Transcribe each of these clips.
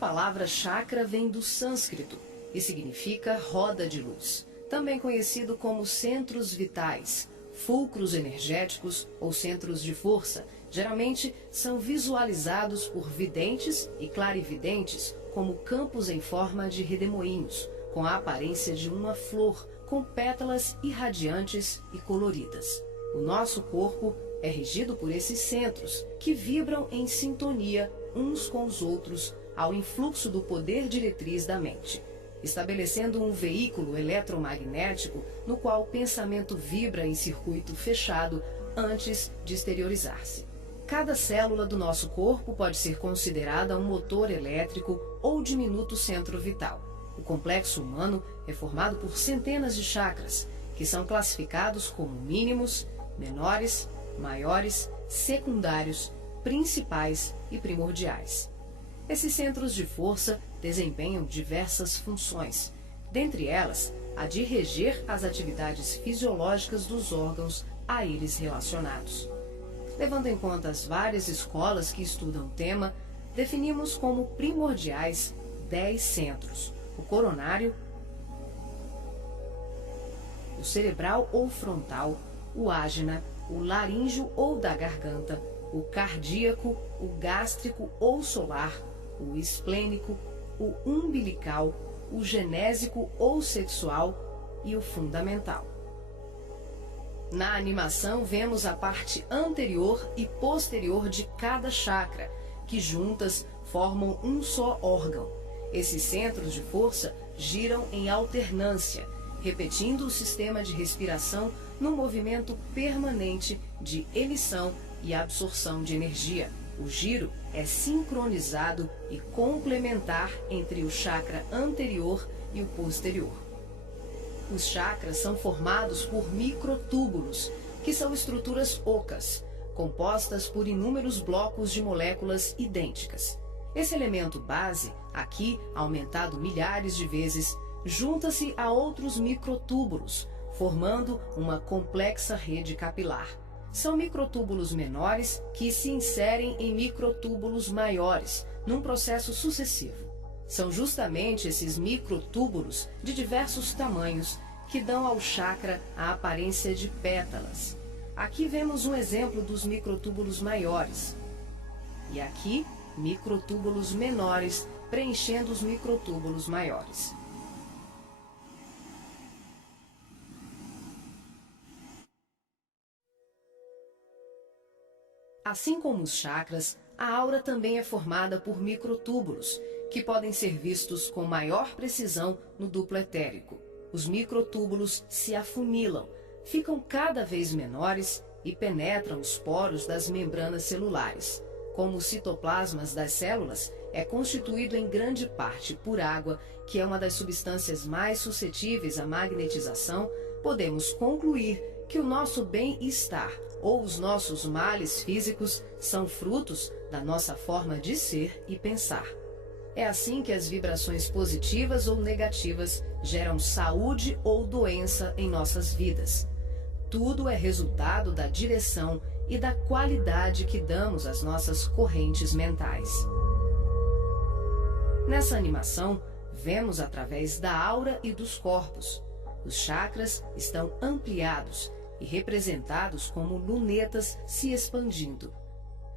palavra chakra vem do sânscrito e significa roda de luz, também conhecido como centros vitais, fulcros energéticos ou centros de força. Geralmente são visualizados por videntes e clarividentes como campos em forma de redemoinhos, com a aparência de uma flor, com pétalas irradiantes e coloridas. O nosso corpo é regido por esses centros, que vibram em sintonia uns com os outros ao influxo do poder diretriz da mente, estabelecendo um veículo eletromagnético no qual o pensamento vibra em circuito fechado antes de exteriorizar-se. Cada célula do nosso corpo pode ser considerada um motor elétrico ou diminuto centro vital. O complexo humano é formado por centenas de chakras, que são classificados como mínimos, menores, maiores, secundários, principais e primordiais. Esses centros de força desempenham diversas funções, dentre elas a de reger as atividades fisiológicas dos órgãos a eles relacionados. Levando em conta as várias escolas que estudam o tema, definimos como primordiais 10 centros: o coronário, o cerebral ou frontal, o ágina, o laríngeo ou da garganta, o cardíaco, o gástrico ou solar, o esplênico, o umbilical, o genésico ou sexual e o fundamental. Na animação, vemos a parte anterior e posterior de cada chakra, que juntas formam um só órgão. Esses centros de força giram em alternância, repetindo o sistema de respiração num movimento permanente de emissão e absorção de energia. O giro é sincronizado e complementar entre o chakra anterior e o posterior. Os chakras são formados por microtúbulos, que são estruturas ocas, compostas por inúmeros blocos de moléculas idênticas. Esse elemento base, aqui aumentado milhares de vezes, junta-se a outros microtúbulos, formando uma complexa rede capilar. São microtúbulos menores que se inserem em microtúbulos maiores, num processo sucessivo. São justamente esses microtúbulos de diversos tamanhos que dão ao chakra a aparência de pétalas. Aqui vemos um exemplo dos microtúbulos maiores. E aqui, microtúbulos menores preenchendo os microtúbulos maiores. Assim como os chakras, a aura também é formada por microtúbulos, que podem ser vistos com maior precisão no duplo etérico. Os microtúbulos se afunilam, ficam cada vez menores e penetram os poros das membranas celulares. Como os citoplasmas das células é constituído em grande parte por água, que é uma das substâncias mais suscetíveis à magnetização, podemos concluir que o nosso bem-estar ou os nossos males físicos são frutos da nossa forma de ser e pensar. É assim que as vibrações positivas ou negativas geram saúde ou doença em nossas vidas. Tudo é resultado da direção e da qualidade que damos às nossas correntes mentais. Nessa animação, vemos através da aura e dos corpos. Os chakras estão ampliados e representados como lunetas se expandindo.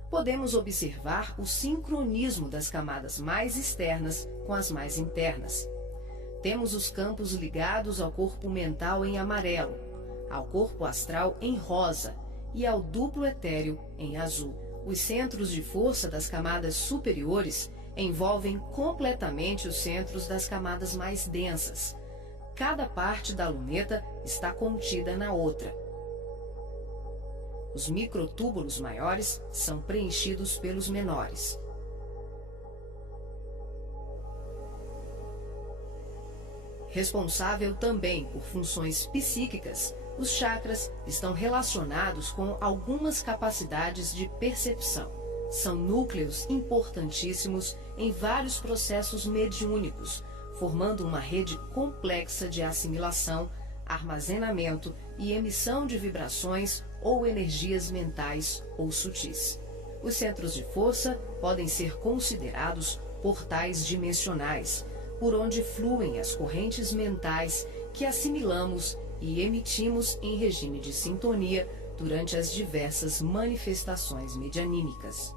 Podemos observar o sincronismo das camadas mais externas com as mais internas. Temos os campos ligados ao corpo mental em amarelo, ao corpo astral em rosa e ao duplo etéreo em azul. Os centros de força das camadas superiores envolvem completamente os centros das camadas mais densas. Cada parte da luneta está contida na outra. Os microtúbulos maiores são preenchidos pelos menores. Responsável também por funções psíquicas, os chakras estão relacionados com algumas capacidades de percepção. São núcleos importantíssimos em vários processos mediúnicos, formando uma rede complexa de assimilação, armazenamento e emissão de vibrações ou energias mentais ou sutis. Os centros de força podem ser considerados portais dimensionais, por onde fluem as correntes mentais que assimilamos e emitimos em regime de sintonia durante as diversas manifestações medianímicas.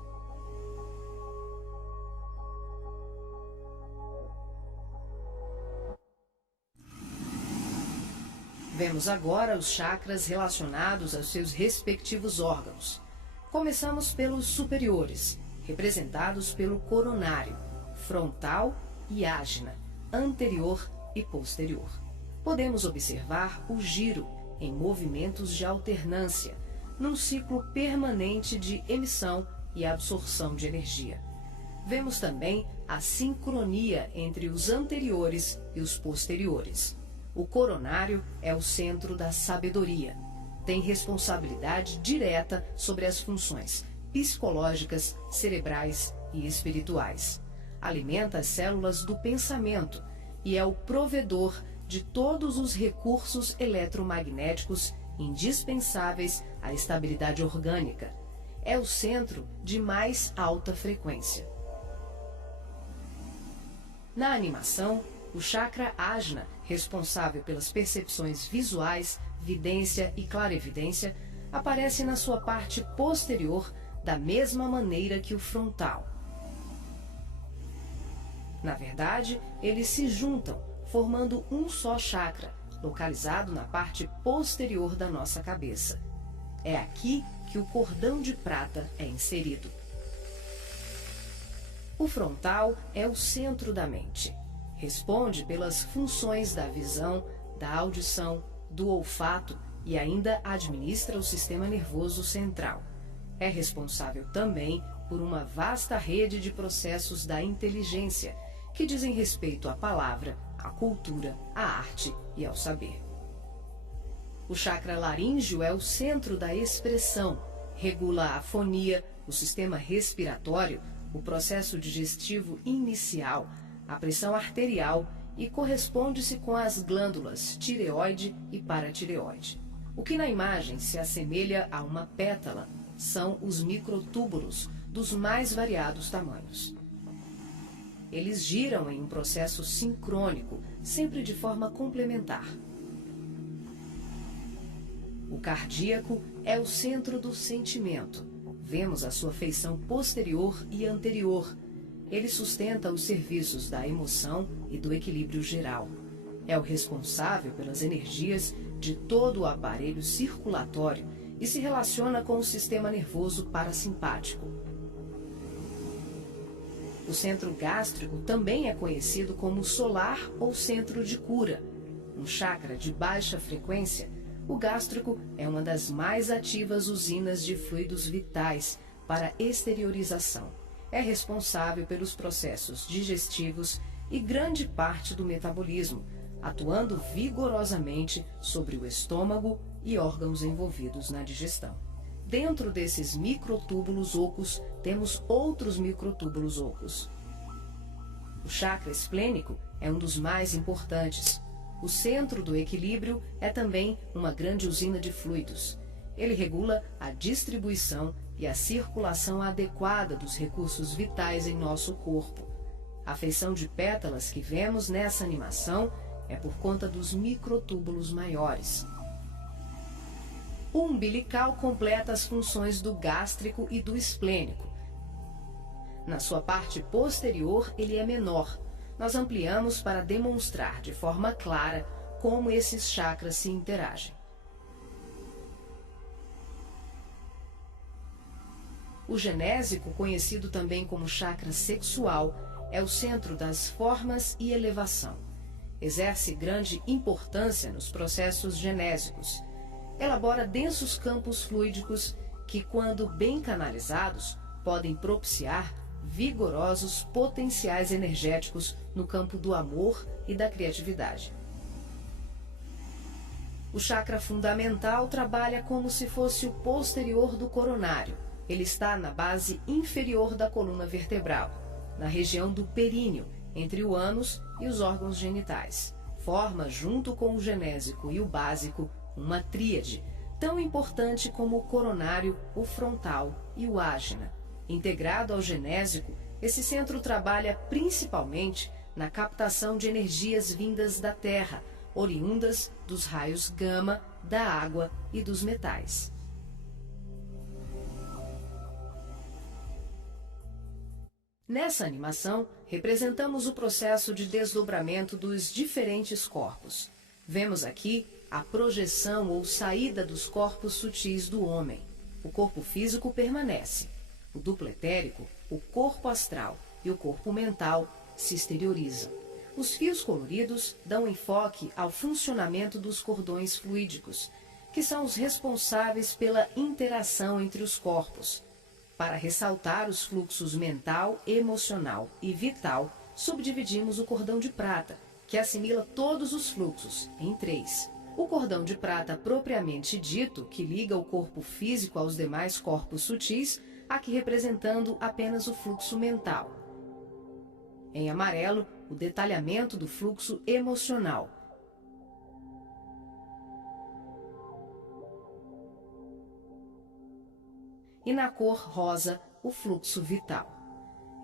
Vemos agora os chakras relacionados aos seus respectivos órgãos. Começamos pelos superiores, representados pelo coronário, frontal e ágina, anterior e posterior. Podemos observar o giro em movimentos de alternância, num ciclo permanente de emissão e absorção de energia. Vemos também a sincronia entre os anteriores e os posteriores. O coronário é o centro da sabedoria. Tem responsabilidade direta sobre as funções psicológicas, cerebrais e espirituais. Alimenta as células do pensamento e é o provedor de todos os recursos eletromagnéticos indispensáveis à estabilidade orgânica. É o centro de mais alta frequência. Na animação, o chakra Ajna, responsável pelas percepções visuais, vidência e clarevidência, aparece na sua parte posterior da mesma maneira que o frontal. Na verdade, eles se juntam, formando um só chakra, localizado na parte posterior da nossa cabeça. É aqui que o cordão de prata é inserido. O frontal é o centro da mente. Responde pelas funções da visão, da audição, do olfato e ainda administra o sistema nervoso central. É responsável também por uma vasta rede de processos da inteligência, que dizem respeito à palavra, à cultura, à arte e ao saber. O chakra laríngeo é o centro da expressão, regula a fonia, o sistema respiratório, o processo digestivo inicial, a pressão arterial e corresponde-se com as glândulas tireoide e paratireoide. O que na imagem se assemelha a uma pétala são os microtúbulos dos mais variados tamanhos. Eles giram em um processo sincrônico, sempre de forma complementar. O cardíaco é o centro do sentimento. Vemos a sua feição posterior e anterior. Ele sustenta os serviços da emoção e do equilíbrio geral. É o responsável pelas energias de todo o aparelho circulatório e se relaciona com o sistema nervoso parasimpático. O centro gástrico também é conhecido como solar ou centro de cura. Um chakra de baixa frequência, o gástrico é uma das mais ativas usinas de fluidos vitais para exteriorização. É responsável pelos processos digestivos e grande parte do metabolismo, atuando vigorosamente sobre o estômago e órgãos envolvidos na digestão. Dentro desses microtúbulos ocos, temos outros microtúbulos ocos. O chakra esplênico é um dos mais importantes. O centro do equilíbrio é também uma grande usina de fluidos. Ele regula a distribuição e a circulação adequada dos recursos vitais em nosso corpo. A feição de pétalas que vemos nessa animação é por conta dos microtúbulos maiores. O umbilical completa as funções do gástrico e do esplênico. Na sua parte posterior, ele é menor. Nós ampliamos para demonstrar de forma clara como esses chakras se interagem. O genésico, conhecido também como chakra sexual, é o centro das formas e elevação. Exerce grande importância nos processos genésicos. Elabora densos campos fluídicos que, quando bem canalizados, podem propiciar vigorosos potenciais energéticos no campo do amor e da criatividade. O chakra fundamental trabalha como se fosse o posterior do coronário. Ele está na base inferior da coluna vertebral, na região do períneo, entre o ânus e os órgãos genitais. Forma, junto com o genésico e o básico, uma tríade, tão importante como o coronário, o frontal e o ágina. Integrado ao genésico, Esse centro trabalha principalmente na captação de energias vindas da Terra, oriundas dos raios gama, da água e dos metais. Nessa animação, representamos o processo de desdobramento dos diferentes corpos. Vemos aqui a projeção ou saída dos corpos sutis do homem. O corpo físico permanece. O duplo etérico, o corpo astral e o corpo mental se exteriorizam. Os fios coloridos dão enfoque ao funcionamento dos cordões fluídicos, que são os responsáveis pela interação entre os corpos. Para ressaltar os fluxos mental, emocional e vital, subdividimos o cordão de prata, que assimila todos os fluxos, em 3. O cordão de prata propriamente dito, que liga o corpo físico aos demais corpos sutis, aqui representando apenas o fluxo mental. Em amarelo, o detalhamento do fluxo emocional. E na cor rosa, o fluxo vital.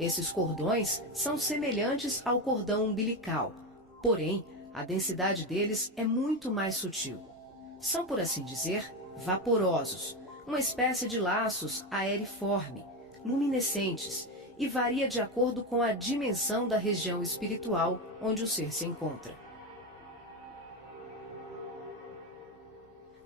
Esses cordões são semelhantes ao cordão umbilical, porém, a densidade deles é muito mais sutil. São, por assim dizer, vaporosos, uma espécie de laços aeriforme, luminescentes, e varia de acordo com a dimensão da região espiritual onde o ser se encontra.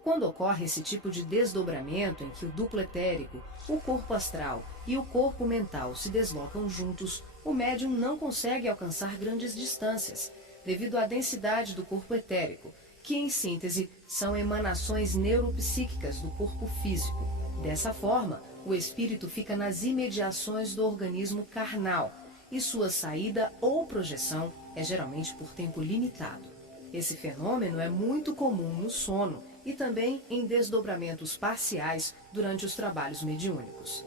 Quando ocorre esse tipo de desdobramento em que o duplo etérico, o corpo astral e o corpo mental se deslocam juntos, o médium não consegue alcançar grandes distâncias, devido à densidade do corpo etérico, que, em síntese, são emanações neuropsíquicas do corpo físico. Dessa forma, o espírito fica nas imediações do organismo carnal, e sua saída ou projeção é geralmente por tempo limitado. Esse fenômeno é muito comum no sono e também em desdobramentos parciais durante os trabalhos mediúnicos.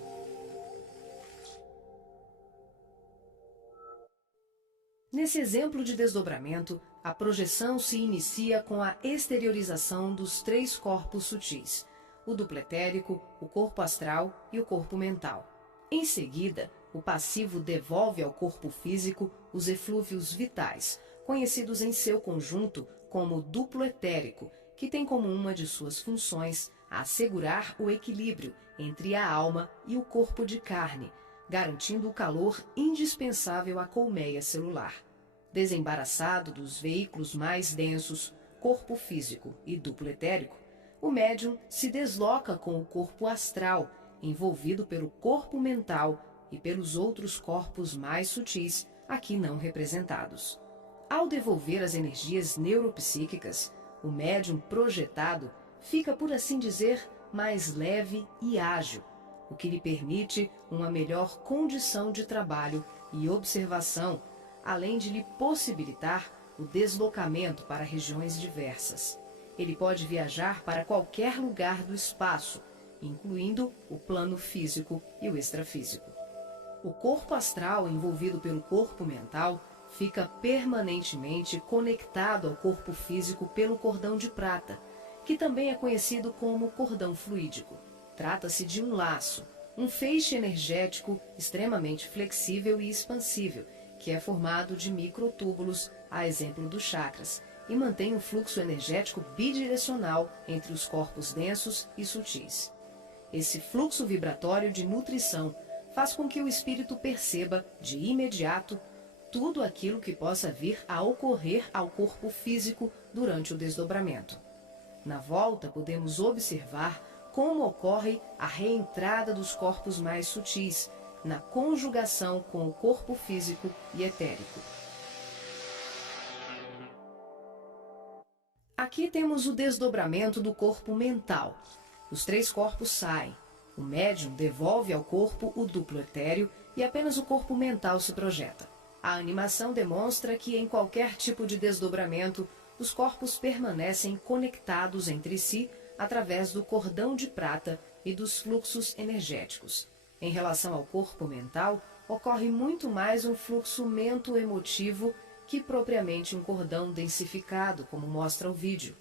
Nesse exemplo de desdobramento, a projeção se inicia com a exteriorização dos 3 corpos sutis, o duplo etérico, o corpo astral e o corpo mental. Em seguida, o passivo devolve ao corpo físico os eflúvios vitais, conhecidos em seu conjunto como duplo etérico, que tem como uma de suas funções assegurar o equilíbrio entre a alma e o corpo de carne, garantindo o calor indispensável à colmeia celular. Desembaraçado dos veículos mais densos, corpo físico e duplo etérico, o médium se desloca com o corpo astral, envolvido pelo corpo mental e pelos outros corpos mais sutis, aqui não representados. Ao devolver as energias neuropsíquicas, o médium projetado fica, por assim dizer, mais leve e ágil, o que lhe permite uma melhor condição de trabalho e observação, além de lhe possibilitar o deslocamento para regiões diversas. Ele pode viajar para qualquer lugar do espaço, incluindo o plano físico e o extrafísico. O corpo astral, envolvido pelo corpo mental, fica permanentemente conectado ao corpo físico pelo cordão de prata, que também é conhecido como cordão fluídico. Trata-se de um laço, um feixe energético extremamente flexível e expansível, que é formado de microtúbulos, a exemplo dos chakras, e mantém um fluxo energético bidirecional entre os corpos densos e sutis. Esse fluxo vibratório de nutrição faz com que o espírito perceba, de imediato, tudo aquilo que possa vir a ocorrer ao corpo físico durante o desdobramento. Na volta, podemos observar como ocorre a reentrada dos corpos mais sutis, na conjugação com o corpo físico e etérico. Aqui temos o desdobramento do corpo mental. Os 3 corpos saem. O médium devolve ao corpo o duplo etéreo e apenas o corpo mental se projeta. A animação demonstra que em qualquer tipo de desdobramento, os corpos permanecem conectados entre si através do cordão de prata e dos fluxos energéticos. Em relação ao corpo mental, ocorre muito mais um fluxo mento-emotivo que propriamente um cordão densificado, como mostra o vídeo.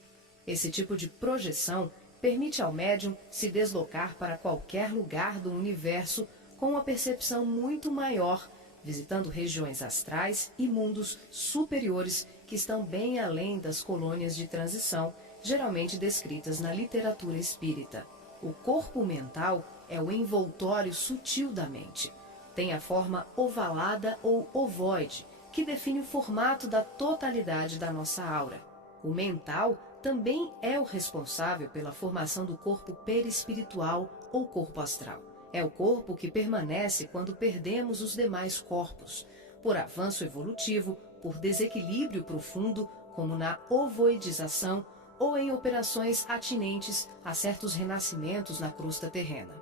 Esse tipo de projeção permite ao médium se deslocar para qualquer lugar do universo com uma percepção muito maior visitando regiões astrais e mundos superiores que estão bem além das colônias de transição, geralmente descritas na literatura espírita. O corpo mental é o envoltório sutil da mente. Tem a forma ovalada ou ovoide, que define o formato da totalidade da nossa aura. O mental também é o responsável pela formação do corpo perispiritual ou corpo astral. É o corpo que permanece quando perdemos os demais corpos, por avanço evolutivo, por desequilíbrio profundo, como na ovoidização ou em operações atinentes a certos renascimentos na crosta terrena.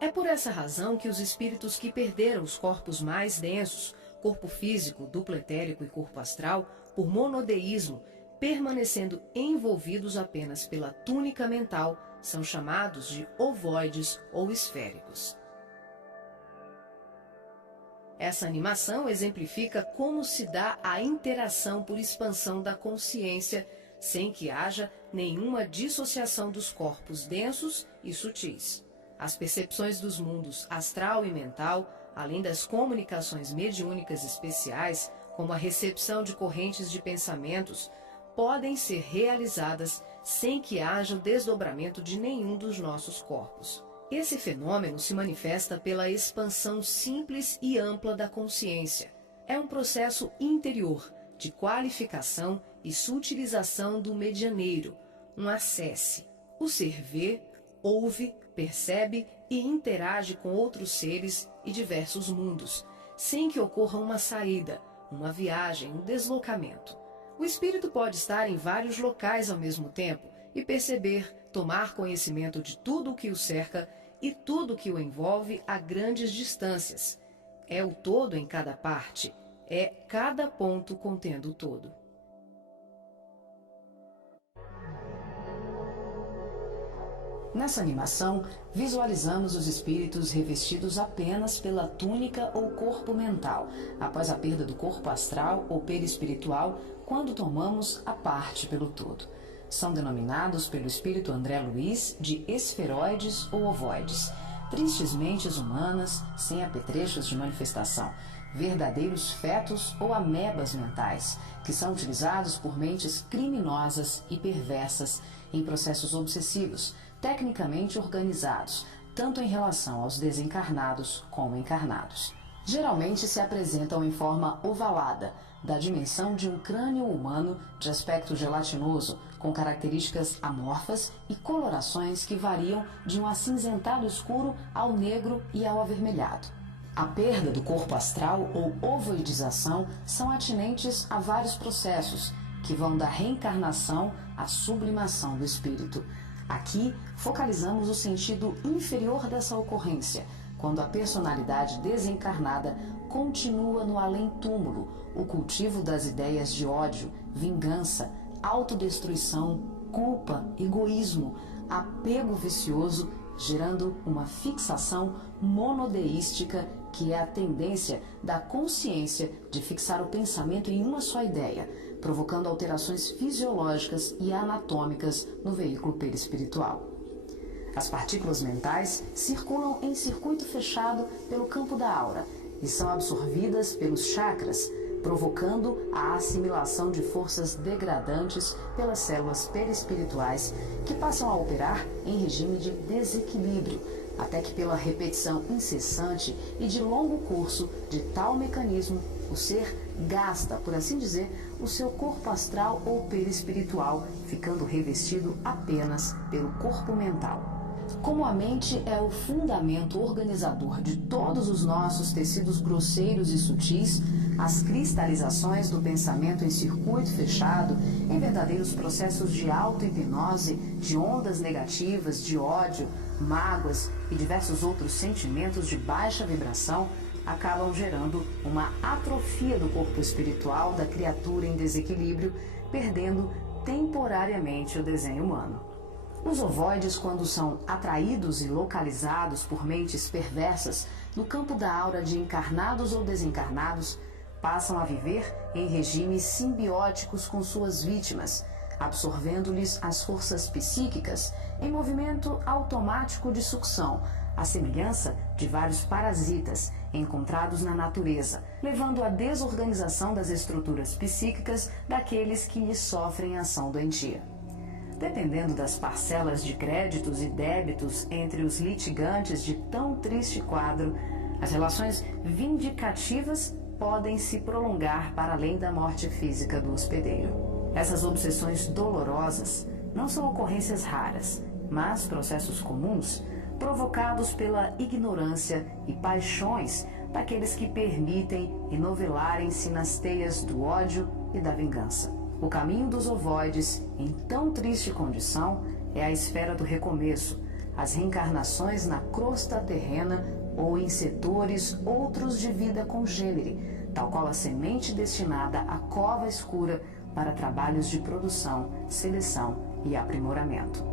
É por essa razão que os espíritos que perderam os corpos mais densos, corpo físico, duplo etérico e corpo astral, por monodeísmo, permanecendo envolvidos apenas pela túnica mental, são chamados de ovoides ou esféricos. Essa animação exemplifica como se dá a interação por expansão da consciência, sem que haja nenhuma dissociação dos corpos densos e sutis. As percepções dos mundos astral e mental, além das comunicações mediúnicas especiais, como a recepção de correntes de pensamentos, podem ser realizadas sem que haja o desdobramento de nenhum dos nossos corpos. Esse fenômeno se manifesta pela expansão simples e ampla da consciência. É um processo interior de qualificação e sutilização do medianeiro, um acesse. O ser vê, ouve, percebe e interage com outros seres e diversos mundos, sem que ocorra uma saída, uma viagem, um deslocamento. O espírito pode estar em vários locais ao mesmo tempo e perceber, tomar conhecimento de tudo o que o cerca e tudo o que o envolve a grandes distâncias. É o todo em cada parte, é cada ponto contendo o todo. Nessa animação, visualizamos os espíritos revestidos apenas pela túnica ou corpo mental, após a perda do corpo astral ou perispiritual, quando tomamos a parte pelo todo. São denominados pelo espírito André Luiz de esferoides ou ovoides, tristes mentes humanas sem apetrechos de manifestação, verdadeiros fetos ou amebas mentais, que são utilizados por mentes criminosas e perversas em processos obsessivos, tecnicamente organizados, tanto em relação aos desencarnados como encarnados. Geralmente se apresentam em forma ovalada, da dimensão de um crânio humano de aspecto gelatinoso, com características amorfas e colorações que variam de um acinzentado escuro ao negro e ao avermelhado. A perda do corpo astral ou ovoidização são atinentes a vários processos, que vão da reencarnação à sublimação do espírito. Aqui, focalizamos o sentido inferior dessa ocorrência, quando a personalidade desencarnada continua no além-túmulo, o cultivo das ideias de ódio, vingança, autodestruição, culpa, egoísmo, apego vicioso, gerando uma fixação monodeística, que é a tendência da consciência de fixar o pensamento em uma só ideia, provocando alterações fisiológicas e anatômicas no veículo perispiritual. As partículas mentais circulam em circuito fechado pelo campo da aura e são absorvidas pelos chakras, provocando a assimilação de forças degradantes pelas células perispirituais, que passam a operar em regime de desequilíbrio, até que pela repetição incessante e de longo curso de tal mecanismo, o ser gasta, por assim dizer, o seu corpo astral ou perispiritual, ficando revestido apenas pelo corpo mental. Como a mente é o fundamento organizador de todos os nossos tecidos grosseiros e sutis, as cristalizações do pensamento em circuito fechado, em verdadeiros processos de auto-hipnose, de ondas negativas, de ódio, mágoas e diversos outros sentimentos de baixa vibração, acabam gerando uma atrofia do corpo espiritual da criatura em desequilíbrio, perdendo temporariamente o desenho humano. Os ovoides, quando são atraídos e localizados por mentes perversas no campo da aura de encarnados ou desencarnados, passam a viver em regimes simbióticos com suas vítimas, absorvendo-lhes as forças psíquicas em movimento automático de sucção, à semelhança de vários parasitas encontrados na natureza, levando à desorganização das estruturas psíquicas daqueles que lhes sofrem ação doentia. Dependendo das parcelas de créditos e débitos entre os litigantes de tão triste quadro, as relações vindicativas podem se prolongar para além da morte física do hospedeiro. Essas obsessões dolorosas não são ocorrências raras, mas processos comuns provocados pela ignorância e paixões daqueles que permitem enovelarem-se nas teias do ódio e da vingança. O caminho dos ovoides, em tão triste condição, é a esfera do recomeço, as reencarnações na crosta terrena ou em setores outros de vida congênere, tal qual a semente destinada à cova escura para trabalhos de produção, seleção e aprimoramento.